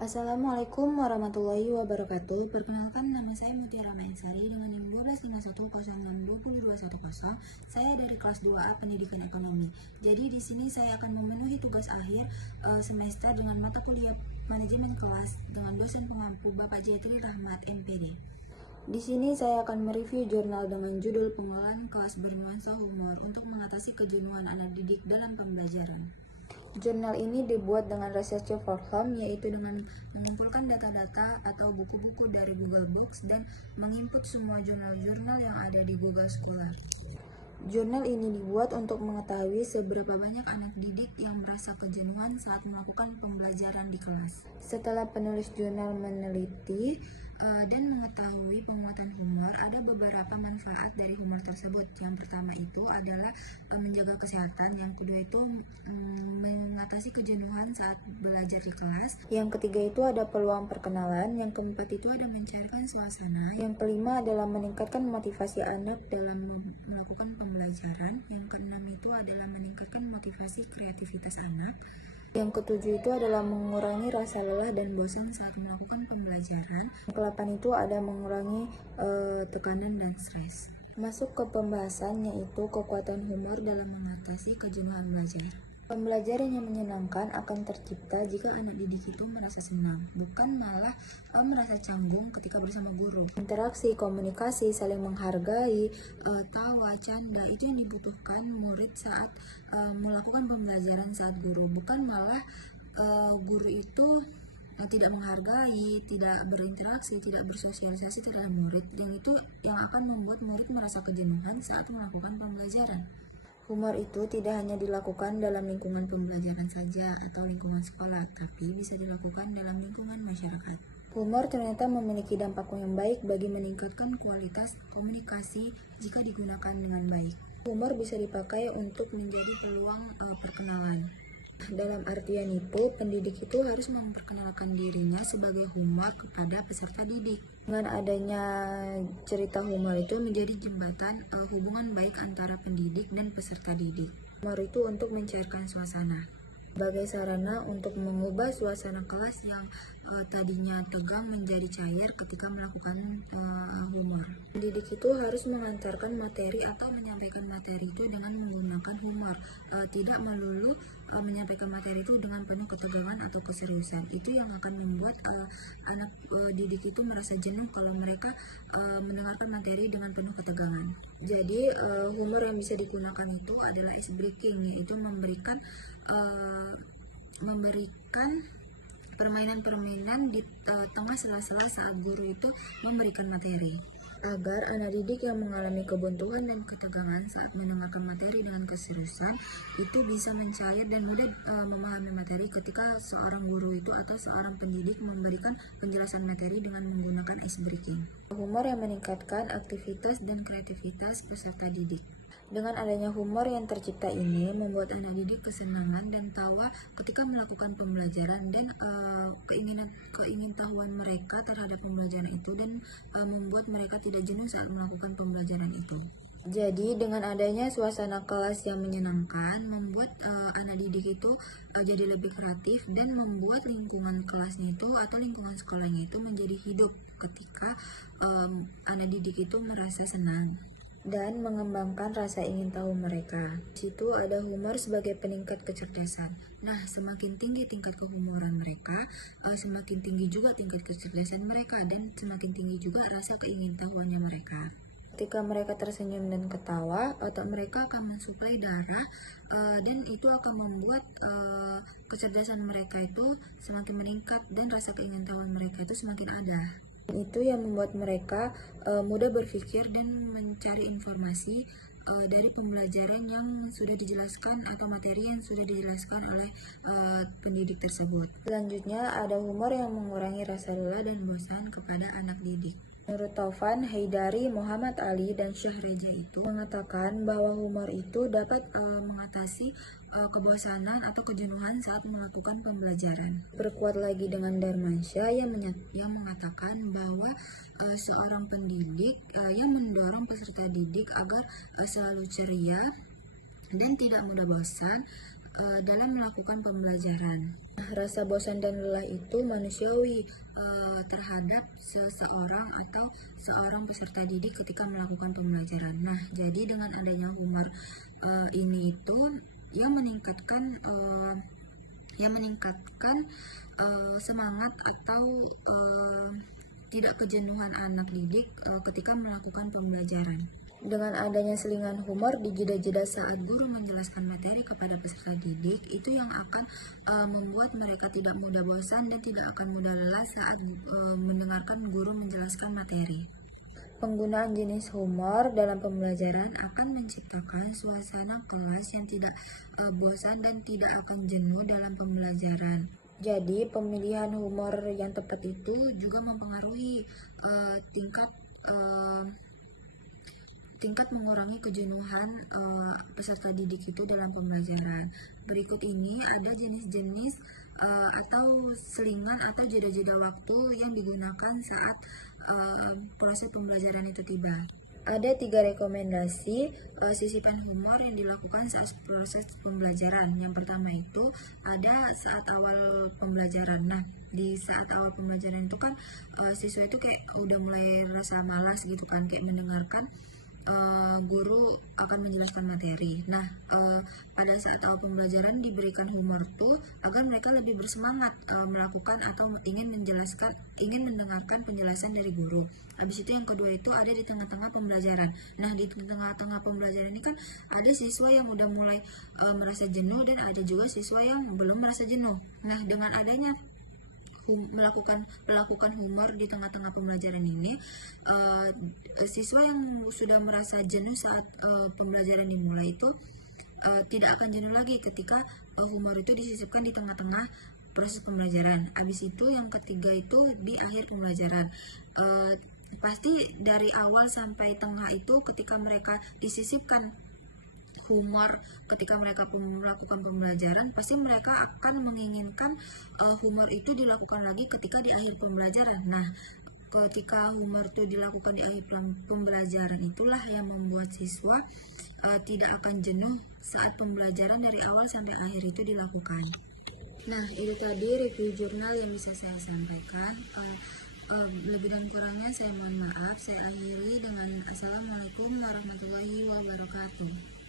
Assalamualaikum warahmatullahi wabarakatuh. Perkenalkan, nama saya Mutiara Mainsari dengan NIM 12510620210. Saya dari kelas 2A Pendidikan Ekonomi. Jadi di sini saya akan memenuhi tugas akhir semester dengan mata kuliah manajemen kelas dengan dosen pengampu Bapak Jatri Rahmat MPD. Di sini saya akan mereview jurnal dengan judul Pengelolaan Kelas Bernuansa Humor untuk mengatasi kejenuhan anak didik dalam pembelajaran. Jurnal ini dibuat dengan research for home, yaitu dengan mengumpulkan data-data atau buku-buku dari Google Books dan menginput semua jurnal-jurnal yang ada di Google Scholar. Jurnal ini dibuat untuk mengetahui seberapa banyak anak didik yang merasa kejenuhan saat melakukan pembelajaran di kelas. Setelah penulis jurnal meneliti dan mengetahui penguatan humor, ada beberapa manfaat dari humor tersebut. Yang pertama itu adalah menjaga kesehatan, yang kedua itu mengatasi kejenuhan saat belajar di kelas, yang ketiga itu ada peluang perkenalan, yang keempat itu ada mencairkan suasana, yang kelima adalah meningkatkan motivasi anak dalam melakukan pembelajaran, yang keenam itu adalah meningkatkan motivasi kreativitas anak, yang ketujuh itu adalah mengurangi rasa lelah dan bosan saat melakukan pembelajaran. Yang kedelapan itu ada mengurangi tekanan dan stres. Masuk ke pembahasan, yaitu kekuatan humor dalam mengatasi kejenuhan belajar. Pembelajaran yang menyenangkan akan tercipta jika anak didik itu merasa senang, bukan malah merasa canggung ketika bersama guru. Interaksi, komunikasi, saling menghargai, tawa, canda, itu yang dibutuhkan murid saat melakukan pembelajaran saat guru, bukan malah guru itu tidak menghargai, tidak berinteraksi, tidak bersosialisasi terhadap murid, dan itu yang akan membuat murid merasa kejenuhan saat melakukan pembelajaran. Humor itu tidak hanya dilakukan dalam lingkungan pembelajaran saja atau lingkungan sekolah, tapi bisa dilakukan dalam lingkungan masyarakat. Humor ternyata memiliki dampak yang baik bagi meningkatkan kualitas komunikasi jika digunakan dengan baik. Humor bisa dipakai untuk menjadi peluang perkenalan. Dalam artian itu, pendidik itu harus memperkenalkan dirinya sebagai humor kepada peserta didik. Dengan adanya cerita humor itu menjadi jembatan hubungan baik antara pendidik dan peserta didik. Humor itu untuk mencairkan suasana, sebagai sarana untuk mengubah suasana kelas yang tadinya tegang menjadi cair ketika melakukan humor. Pendidik itu harus mengantarkan materi atau menyampaikan materi itu dengan menggunakan humor, tidak melulu menyampaikan materi itu dengan penuh ketegangan atau keseriusan. Itu yang akan membuat anak didik itu merasa jenuh kalau mereka mendengarkan materi dengan penuh ketegangan. Jadi humor yang bisa digunakan itu adalah ice breaking, yaitu memberikan permainan-permainan di tengah sela-sela saat guru itu memberikan materi, agar anak didik yang mengalami kebuntuan dan ketegangan saat mendengarkan materi dengan keseriusan itu bisa mencair dan mudah memahami materi ketika seorang guru itu atau seorang pendidik memberikan penjelasan materi dengan menggunakan ice breaking. Humor yang meningkatkan aktivitas dan kreativitas peserta didik. Dengan adanya humor yang tercipta ini membuat anak didik kesenangan dan tawa ketika melakukan pembelajaran, dan keingintahuan mereka terhadap pembelajaran itu, dan membuat mereka tidak jenuh saat melakukan pembelajaran itu. Jadi dengan adanya suasana kelas yang menyenangkan membuat anak didik itu jadi lebih kreatif, dan membuat lingkungan kelasnya itu atau lingkungan sekolahnya itu menjadi hidup ketika anak didik itu merasa senang dan mengembangkan rasa ingin tahu mereka. Di situ ada humor sebagai peningkat kecerdasan. Nah, semakin tinggi tingkat kehumoran mereka, semakin tinggi juga tingkat kecerdasan mereka, dan semakin tinggi juga rasa keingintahuannya mereka. Ketika mereka tersenyum dan ketawa, otak mereka akan mensuplai darah, dan itu akan membuat kecerdasan mereka itu semakin meningkat, dan rasa keingintahuan mereka itu semakin ada. Itu yang membuat mereka mudah berpikir dan mencari informasi dari pembelajaran yang sudah dijelaskan atau materi yang sudah dijelaskan oleh pendidik tersebut. Selanjutnya ada humor yang mengurangi rasa lelah dan bosan kepada anak didik. Menurut Taufan, Haidari, Muhammad Ali, dan Syahreja itu mengatakan bahwa humor itu dapat mengatasi kebosanan atau kejenuhan saat melakukan pembelajaran. Berkuat lagi dengan Darmansyah yang mengatakan bahwa seorang pendidik yang mendorong peserta didik agar selalu ceria dan tidak mudah bosan dalam melakukan pembelajaran. Rasa bosan dan lelah itu manusiawi terhadap seseorang atau seorang peserta didik ketika melakukan pembelajaran. Nah, jadi dengan adanya humor ini itu yang meningkatkan semangat atau tidak kejenuhan anak didik ketika melakukan pembelajaran. Dengan adanya selingan humor di jeda-jeda saat guru menjelaskan materi kepada peserta didik, itu yang akan membuat mereka tidak mudah bosan dan tidak akan mudah lelah saat mendengarkan guru menjelaskan materi. Penggunaan jenis humor dalam pembelajaran akan menciptakan suasana kelas yang tidak bosan dan tidak akan jenuh dalam pembelajaran. Jadi, pemilihan humor yang tepat itu juga mempengaruhi tingkat mengurangi kejenuhan peserta didik itu dalam pembelajaran. Berikut ini ada jenis-jenis atau selingan atau jeda-jeda waktu yang digunakan saat proses pembelajaran itu tiba. Ada 3 rekomendasi sisipan humor yang dilakukan saat proses pembelajaran. Yang pertama itu ada saat awal pembelajaran. Nah, di saat awal pembelajaran itu kan siswa itu kayak udah mulai rasa malas gitu kan, kayak mendengarkan guru akan menjelaskan materi. Nah, pada saat awal pembelajaran diberikan humor tuh agar mereka lebih bersemangat melakukan atau ingin mendengarkan penjelasan dari guru. Habis itu yang kedua itu ada di tengah-tengah pembelajaran. Nah, di tengah-tengah pembelajaran ini kan ada siswa yang udah mulai merasa jenuh dan ada juga siswa yang belum merasa jenuh. Nah, dengan adanya melakukan humor di tengah-tengah pembelajaran ini, siswa yang sudah merasa jenuh saat pembelajaran dimulai itu tidak akan jenuh lagi ketika humor itu disisipkan di tengah-tengah proses pembelajaran. Habis itu yang ketiga itu di akhir pembelajaran. Pasti dari awal sampai tengah itu ketika mereka disisipkan humor ketika mereka melakukan pembelajaran, pasti mereka akan menginginkan humor itu dilakukan lagi ketika di akhir pembelajaran. Nah, ketika humor itu dilakukan di akhir pembelajaran itulah yang membuat siswa tidak akan jenuh saat pembelajaran dari awal sampai akhir itu dilakukan. Nah, itu tadi review jurnal yang bisa saya sampaikan. Lebih dan kurangnya saya mohon maaf. Saya akhiri dengan Assalamualaikum warahmatullahi wabarakatuh.